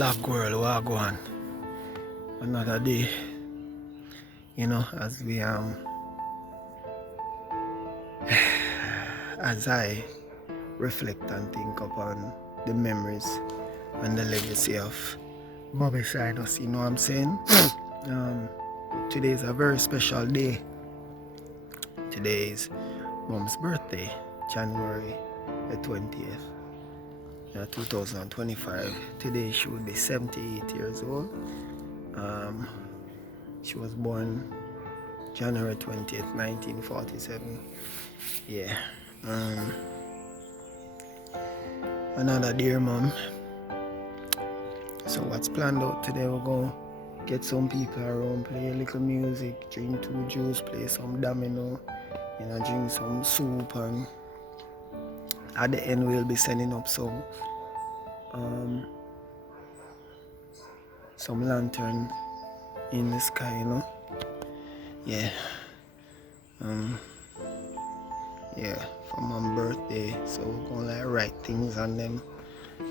Black world, wagwan. Another day, as we as I reflect and think upon the memories and the legacy of Bobby Sinus, you know what I'm saying? Today is a very special day. Today is Mom's birthday, January the 20th, 2025. Today she would be 78 years old. She was born January 20th, 1947. Yeah. Another dear mom. So what's planned out today? We're going to get some people around, play a little music, drink 2 juice, play some domino, drink some soup, and at the end we'll be sending up some lantern in the sky, Yeah. Yeah, for my birthday, so we're gonna write things on them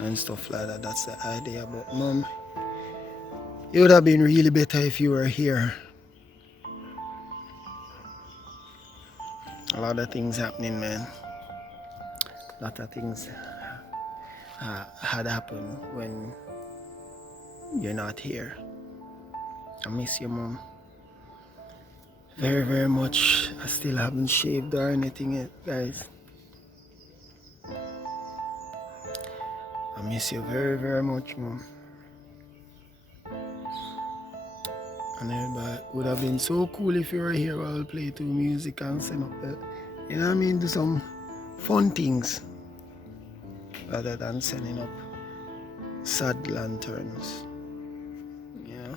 and stuff like that. That's the idea. But mom, it would have been really better if you were here. A lot of things happening, man. A lot of things had happened when you're not here. I miss you, mom. Very, very much. I still haven't shaved or anything yet, guys. I miss you very, very much, mom. And everybody would have been so cool if you were here while I'll play 2 music and send up the, do some fun things rather than sending up sad lanterns. Yeah.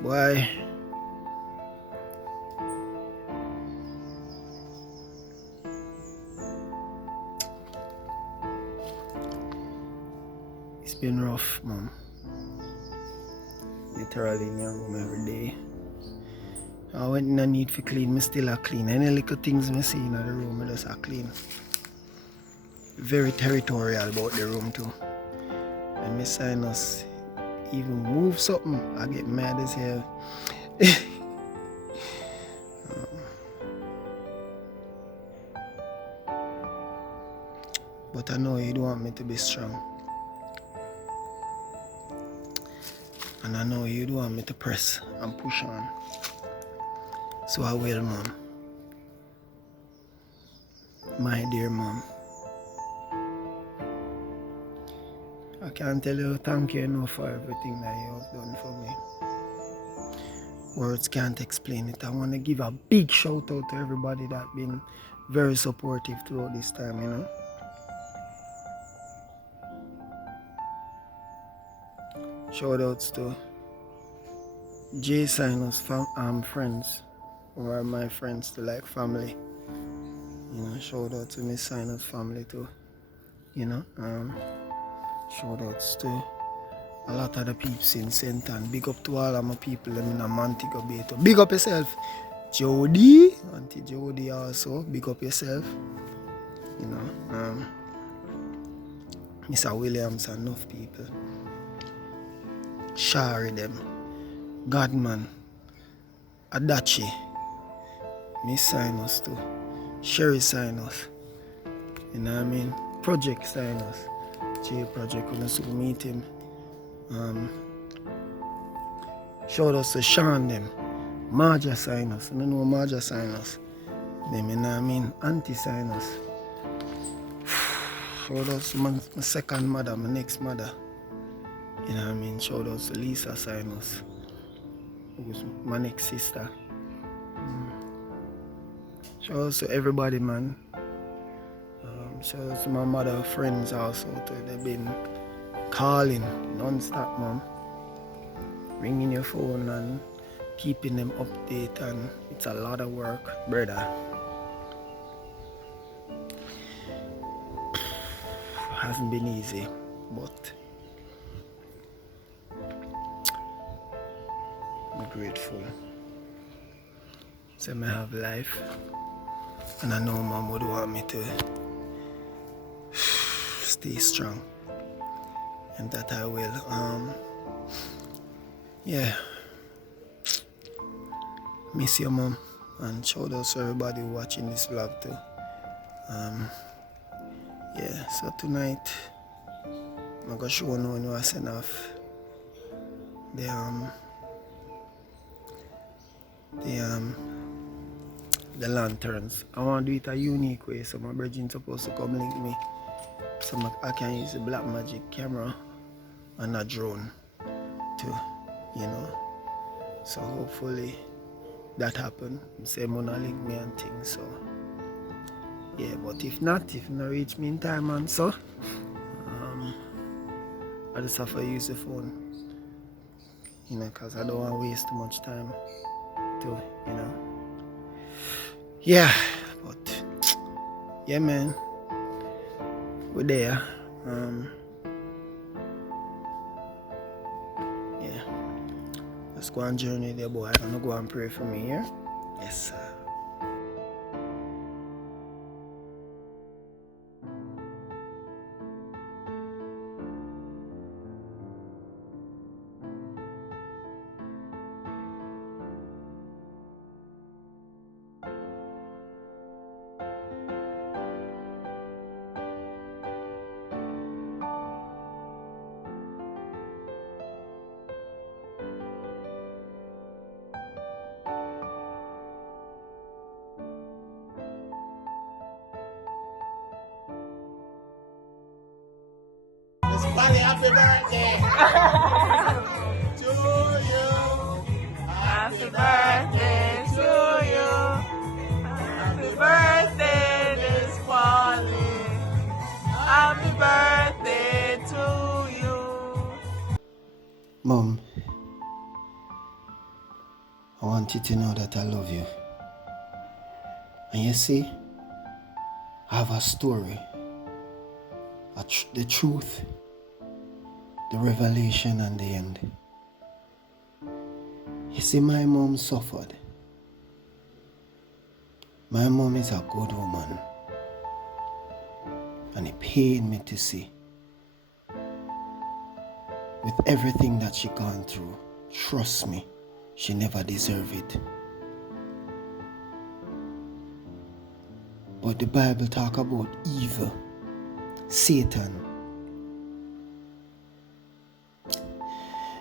Why? It's been rough, mom. Literally in your room every day. I went in a need for clean, me still a clean. Any little things me see in the room, I just a clean. Very territorial about the room too. And my sinus even move something, I get mad as hell. But I know you don't want me to be strong. And I know you don't want me to press and push on. So I will, mom. My dear mom. I can't tell you thank you enough for everything that you have done for me. Words can't explain it. I want to give a big shout out to everybody that been very supportive throughout this time, Shout outs to J Sinus friends, who are my friends to like family. Shout out to Miss Sinus family too. Shout outs to a lot of the peeps in St. Ann. Big up to all of my people in Montego Bay too. Big up yourself. Jody, Auntie Jody also, big up yourself. Mr. Williams and enough people. Shari them. Godman. Adachi. Miss Sinus too. Sherry Sinus. Project Sinus. J Project, when I meet him. Shout out to Sean them. Marja Sinus. I don't know Marja Sinus. Them, Auntie Sinus. Shout out to my second mother, my next mother. Shout out to Lisa Sinus, who's my next sister. Shout out to everybody, man. Shout out to my mother friends also too. They've been calling non-stop, mom. Ringing your phone and keeping them updated, and it's a lot of work, brother. Hasn't been easy, but I'm grateful. So I have life. And I know Mom would want me to stay strong. And that I will. Yeah. Miss your mom. And shout out to everybody watching this vlog too. Yeah, so tonight I'm gonna show you when I send off the lanterns. I want to do it a unique way, so my brother's supposed to come link me, so I can use the black magic camera and a drone to, so hopefully that happen. Say gonna link me and things, so yeah. But if not reach me in time and so I just have to use the phone, because I don't want to waste too much time to, yeah. But yeah, man, we're there. Yeah, let's go on journey there, boy. I'm gonna go and pray for me here. Yes, sir. Happy birthday to you. Happy birthday to you. Happy birthday this morning. Happy birthday to you. Mom, I want you to know that I love you. And you see, I have a story, the truth, the revelation, and the end. You see, my mom suffered. My mom is a good woman, and it pained me to see. With everything that she gone through, trust me, she never deserved it. But the Bible talk about evil, Satan.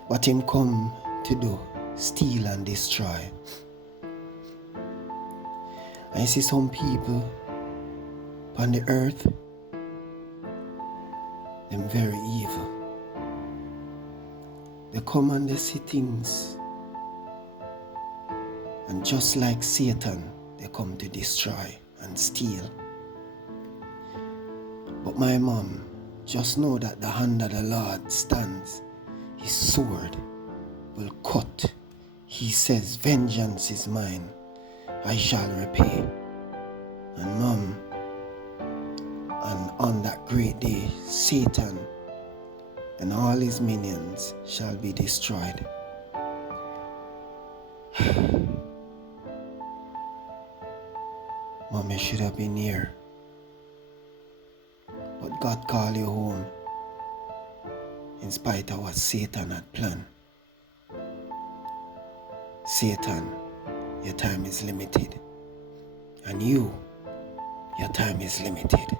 What him come to do, steal and destroy. I see some people on the earth, them very evil. They come and they see things, and just like Satan, they come to destroy and steal. But my mom, just know that the hand of the Lord stands. His sword will cut. He says, vengeance is mine, I shall repay. And Mom, and on that great day, Satan and all his minions shall be destroyed. Mom, you should have been here. But God called you home in spite of what Satan had planned. Satan, your time is limited. And you, your time is limited.